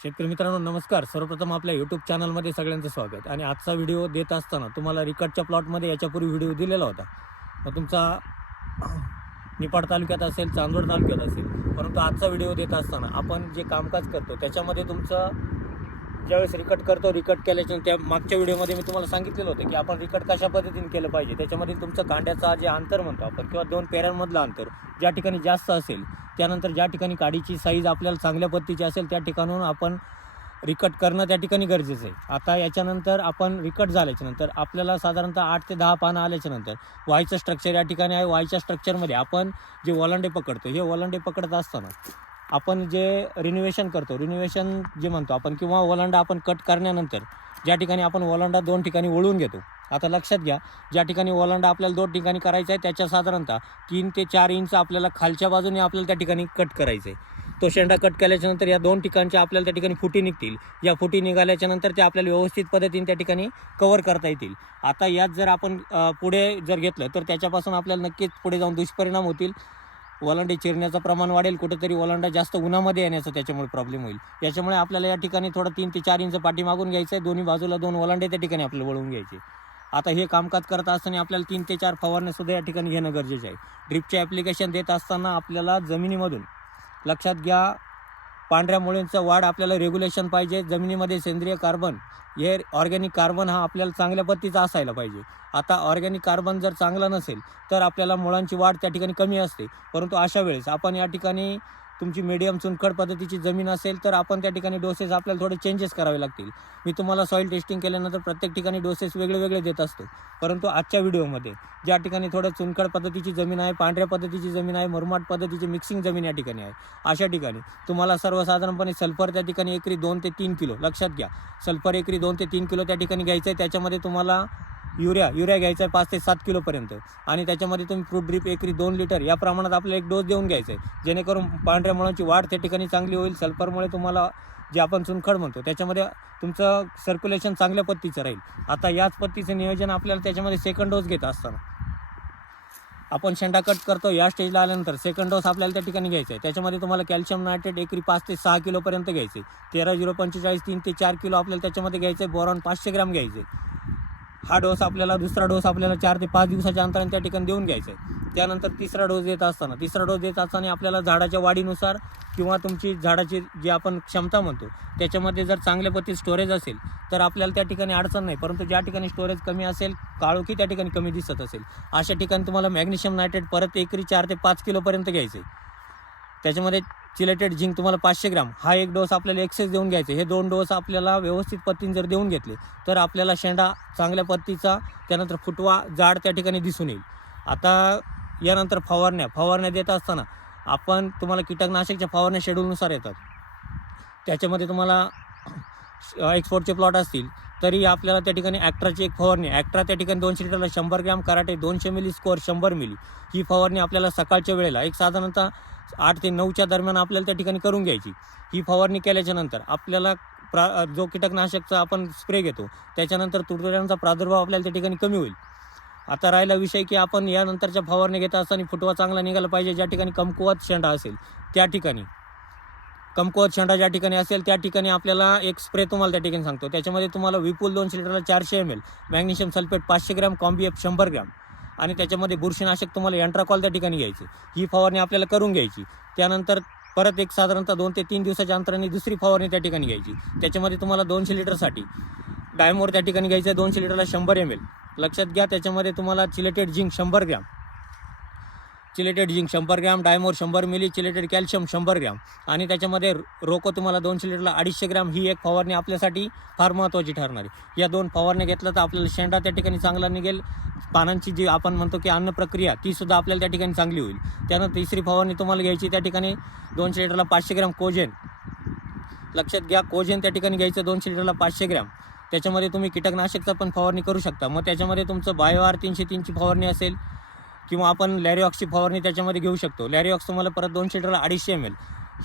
शेतकरी मित्रांनो नमस्कार. सर्वप्रथम आपल्या यूट्यूब चॅनलमध्ये सगळ्यांचं स्वागत. आणि आजचा व्हिडिओ देत असताना तुम्हाला रिकटच्या प्लॉटमध्ये याच्यापूर्वी व्हिडिओ दिलेला होता. मग तुमचा निपाड तालुक्यात असेल चांदवड तालुक्यात असेल परंतु आजचा व्हिडिओ देत असताना आपण जे कामकाज करतो त्याच्यामध्ये तुमचं ज्यावेळेस रिकट करतो रिकट केल्याच्या त्या मागच्या व्हिडिओमध्ये मी तुम्हाला सांगितलेलं होतं की आपण रिकट कशा पद्धतीने केलं पाहिजे? त्याच्यामध्ये तुमचं कांड्याचा जे अंतर म्हणतो आपण किंवा दोन पेऱ्यांमधलं अंतर ज्या ठिकाणी जास्त असेल त्यानंतर ज्या ठिकाणी काडीची साईज आपल्याला चांगल्या पद्धतीची असेल त्या ठिकाणून आपण रिकट करणं त्या ठिकाणी गरजेचं आहे. आता याच्यानंतर आपण रिकट झाल्याच्यानंतर आपल्याला साधारणतः आठ ते दहा पानं आल्याच्यानंतर वायचं स्ट्रक्चर या ठिकाणी आहे वायच्या स्ट्रक्चरमध्ये आपण जे वलांडे पकडतो हे वलांडे पकडत असताना आपण जे रिन्युवेशन करतो रिन्युवेशन जे म्हणतो आपण किंवा ओलांडा आपण कट करण्यानंतर ज्या ठिकाणी आपण ओलांडा दोन ठिकाणी वळून घेतो आता लक्षात घ्या ज्या ठिकाणी ओलांडा आपल्याला दोन ठिकाणी करायचा आहे त्याच्या साधारणतः तीन ते चार इंच आपल्याला खालच्या बाजूने आपल्याला त्या ठिकाणी कट करायचं आहे. तो शेंडा कट केल्याच्यानंतर या दोन ठिकाणच्या आपल्याला त्या ठिकाणी फुटी निघतील. या फुटी निघाल्याच्या नंतर ते आपल्याला व्यवस्थित पद्धतीने त्या ठिकाणी कवर करता येतील. आता यात जर आपण पुढे जर घेतलं तर त्याच्यापासून आपल्याला नक्कीच पुढे जाऊन दुष्परिणाम होतील. ओलांडे चिरण्याचं प्रमाण वाढेल कुठेतरी ओलांडा जास्त उन्हामध्ये येण्याचा त्याच्यामुळे प्रॉब्लेम होईल. याच्यामुळे आपल्याला या ठिकाणी थोडं तीन ते चार इंच पाठी मागून घ्यायचं आहे दोन्ही बाजूला दोन ओलांडे त्या ठिकाणी आपल्याला वळून घ्यायचे. आता हे कामकाज करत असताना आपल्याला तीन ते चार फवारण्या या ठिकाणी घेणं गरजेचं आहे. ड्रिपचे ॲप्लिकेशन देत असताना आपल्याला जमिनीमधून लक्षात घ्या पांढऱ्या मुळींचा वाढ आपल्याला रेग्युलेशन पाहिजे. जमिनीमध्ये सेंद्रिय कार्बन हे ऑर्गॅनिक कार्बन हा आपल्याला चांगल्या पद्धतीचा असायला पाहिजे. आता ऑर्गॅनिक कार्बन जर चांगला नसेल तर आपल्याला मुळांची वाढ त्या ठिकाणी कमी असते. परंतु अशा वेळेस आपण या ठिकाणी तुमची मीडियम चुनखड पद्धतीची जमीन असेल तर आपण त्या ठिकाणी डोसेस आपल्याला थोडे चेंजेस करावे लागतील. मी तुम्हाला सॉईल टेस्टिंग केल्यानंतर प्रत्येक ठिकाणी डोसेस वेगळे वेगळे देत असतो. परंतु आजच्या व्हिडिओमध्ये ज्या ठिकाणी थोडं चुनखड पद्धतीची जमीन आहे पांढऱ्या पद्धतीची जमीन आहे मुरमाट पद्धतीची मिक्सिंग जमीन या ठिकाणी आहे. अशा ठिकाणी तुम्हाला सर्वसाधारणपणे सल्फर त्या ठिकाणी एकरी दोन ते तीन किलो लक्षात घ्या. सल्फर एकरी दोन ते तीन किलो त्या ठिकाणी घ्यायचं आहे त्याच्यामध्ये तुम्हाला युरिया युरिया घ्यायचा आहे पाच ते सात किलोपर्यंत आणि त्याच्यामध्ये तुम्ही फ्रूट ड्रिप एकरी दोन लिटर या प्रमाणात आपल्याला एक डोस देऊन घ्यायचा आहे जेणेकरून पांढऱ्या मुळांची वाढ त्या ठिकाणी चांगली होईल. सल्फरमुळे तुम्हाला जे आपण चुनखड म्हणतो त्याच्यामध्ये तुमचं सर्क्युलेशन चांगल्या पद्धतीचं राहील. आता याच पद्धतीचं नियोजन आपल्याला त्याच्यामध्ये सेकंड डोस घेत असताना. आपण शेंडा कट करतो या स्टेजला आल्यानंतर सेकंड डोस आपल्याला त्या ठिकाणी घ्यायचा आहे त्याच्यामध्ये तुम्हाला कॅल्शियम नायट्रेट एकरी पाच ते सहा किलोपर्यंत घ्यायचे तेरा झिरो पंचेचाळीस तीन ते चार किलो आपल्याला त्याच्यामध्ये घ्यायचं आहे बोरॉन पाचशे ग्राम घ्यायचे हा डोस आपल्याला दुसरा डोस आपल्याला चार ते पाच दिवसाच्या अंतराने त्या ठिकाणी देऊन घ्यायचा आहे. त्यानंतर तिसरा डोस देत असताना तिसरा डोस देत असताना आपल्याला झाडाच्या वाढीनुसार किंवा तुमची झाडाची जी आपण क्षमता म्हणतो त्याच्यामध्ये जर चांगल्या पद्धतीत स्टोरेज असेल तर आपल्याला त्या ठिकाणी अडचण नाही. परंतु ज्या ठिकाणी स्टोरेज कमी असेल काळोखी त्या ठिकाणी कमी दिसत असेल. अशा ठिकाणी तुम्हाला मॅग्नेशियम नायट्रेट परत एकरी चार ते पाच किलोपर्यंत घ्यायचं आहे त्याच्यामध्ये चिलेटेड झिंक तुम्हाला पाचशे ग्राम. हा एक डोस आपल्याला एक्सेस देऊन घ्यायचे हे दोन डोस आपल्याला व्यवस्थित पत्तीने जर देऊन घेतले तर आपल्याला शेंडा चांगल्या पत्तीचा त्यानंतर फुटवा जाड त्या ठिकाणी दिसून येईल. आता यानंतर फवारण्या. फवारण्या देत असताना आपण तुम्हाला कीटकनाशकच्या फवारण्या शेड्यूलनुसार येतात. त्याच्यामध्ये तुम्हाला एक्सपोर्टचे प्लॉट असतील तरी आपल्याला त्या ठिकाणी ॲक्ट्राची एक फवारणी ॲक्ट्रा त्या ठिकाणी दोनशे लिटरला शंभर ग्रॅम कराटे दोनशे मिली स्कोअर शंभर मिली. ही फवारणी आपल्याला सकाळच्या वेळेला एक साधारणतः आठ ते नऊच्या दरम्यान आपल्याला त्या ठिकाणी करून घ्यायची. ही फवारणी केल्याच्यानंतर आपल्याला प्रा जो कीटकनाशकचा आपण स्प्रे घेतो त्याच्यानंतर तुडतुड्यांचा प्रादुर्भाव आपल्याला त्या ठिकाणी कमी होईल. आता राहिला विषय की आपण यानंतरच्या फवारणी घेत असताना फुटवा चांगला निघाला पाहिजे ज्या ठिकाणी कमकुवत शेंडा असेल त्या ठिकाणी. कमकुवत शेंडा ज्या ठिकाणी असेल त्या ठिकाणी आपल्याला एक स्प्रे तुम्हाला त्या ठिकाणी सांगतो. त्याच्यामध्ये तुम्हाला विपुल दोनशे लिटरला चारशे एम एल मॅग्नेशियम सल्फेट पाचशे ग्रॅम कॉम्बी एफ शंभर ग्रॅम. आणि त्याच्यामध्ये बुरशीनाशक तुम्हाला यंट्राकॉल त्या ठिकाणी घ्यायची. ही फवारणी आपल्याला करून घ्यायची. त्यानंतर परत एक साधारणतः दोन ते तीन दिवसाच्या अंतराने दुसरी फवारणी त्या ठिकाणी घ्यायची. त्याच्यामध्ये तुम्हाला दोनशे लिटरसाठी डायमोर त्या ठिकाणी घ्यायचं आहे दोनशे लिटरला शंभर एम एल लक्षात घ्या त्याच्यामध्ये तुम्हाला चिलेटेड झिंक शंभर ग्रॅम. चिलेटेड झिंक शंभर ग्रॅम डायमोर शंभर मिली चिलेटेड कॅल्शियम शंभर ग्रॅम. आणि त्याच्यामध्ये रोको तुम्हाला दोनशे लिटरला अडीचशे ग्रॅम. ही एक फवारणी आपल्यासाठी फार महत्त्वाची ठरणार आहे. या दोन फवारण्या घेतल्या तर आपल्याला शेंडा त्या ठिकाणी चांगला निघेल. पानांची जी आपण म्हणतो की अन्न प्रक्रिया ती सुद्धा आपल्याला त्या ठिकाणी चांगली होईल. त्यानंतर तिसरी फवारणी तुम्हाला घ्यायची त्या ठिकाणी दोनशे लिटरला पाचशे ग्रॅम कोजेन. लक्षात घ्या कोजेन त्या ठिकाणी घ्यायचं दोनशे लिटरला पाचशे ग्रॅम. त्याच्यामध्ये तुम्ही कीटकनाशकचा पण फवारणी करू शकता. मग त्याच्यामध्ये तुमचं बायोआर तीनशे तीनची फवारणी असेल. किंवा आपण लॅरिऑक्सची फवारणी त्याच्यामध्ये घेऊ शकतो. लॅरिऑक्स तुम्हाला परत दोनशे लिटरला अडीचशे एम एल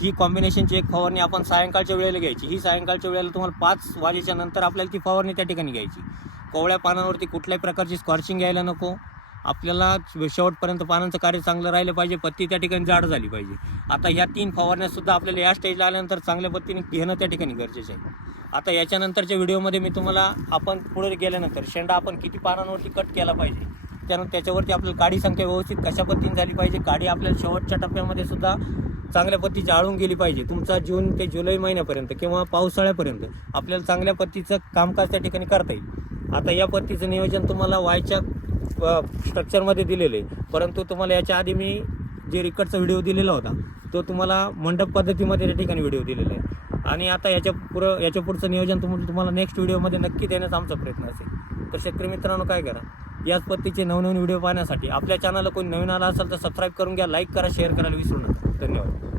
ही कॉम्बिनेशनची एक फवारणी आपण सायंकाळच्या वेळेला घ्यायची. ही सायंकाळच्या वेळेला तुम्हाला पाच वाजेच्या नंतर आपल्याला ती फवारणी त्या ठिकाणी घ्यायची. कोवळ्या पानावरती कुठल्याही प्रकारची स्कॉर्चिंग घ्यायला नको. आपल्याला शेवटपर्यंत पानांचं कार्य चांगलं राहिलं पाहिजे. पत्ती त्या ठिकाणी जाड झाली पाहिजे. आता ह्या तीन फवारण्यासुद्धा आपल्याला या स्टेजला आल्यानंतर चांगल्या पत्तीने घेणं त्या ठिकाणी गरजेचं आहे. आता याच्यानंतरच्या व्हिडिओमध्ये मी तुम्हाला आपण पुढे गेल्यानंतर शेंडा आपण किती पानांवरती कट केला पाहिजे? त्यानंतर त्याच्यावरती आपल्याला काडी संख्या व्यवस्थित कशा पद्धतीने झाली पाहिजे? काडी आपल्याला शेवटच्या टप्प्यामध्ये सुद्धा चांगल्या पत्तीची आळून गेली पाहिजे. तुमचा जून ते जुलै महिन्यापर्यंत किंवा पावसाळ्यापर्यंत आपल्याला चांगल्या पत्तीचं कामकाज त्या ठिकाणी करता येईल. आता या पत्तीचं नियोजन तुम्हाला वायच्या स्ट्रक्चरमध्ये दिलेलं आहे. परंतु तुम्हाला याच्या आधी मी जे रिकॉर्डचा व्हिडिओ दिलेला होता तो तुम्हाला मंडप पद्धतीमध्ये त्या ठिकाणी व्हिडिओ दिलेला आहे. आणि आता याच्या पुढं याच्या पुढचं नियोजन तुम तुम्हाला नेक्स्ट व्हिडिओमध्ये नक्की देण्याचा आमचा प्रयत्न असेल. तर शेतकरी मित्रांनो काय करा? याच पद्धतीचे नवनवीन व्हिडिओ पाहण्यासाठी आपल्या चॅनलला कोणी नवीन आला असेल तर सबस्क्राईब करून घ्या लाईक करा शेअर करायला विसरू नका. धन्यवाद.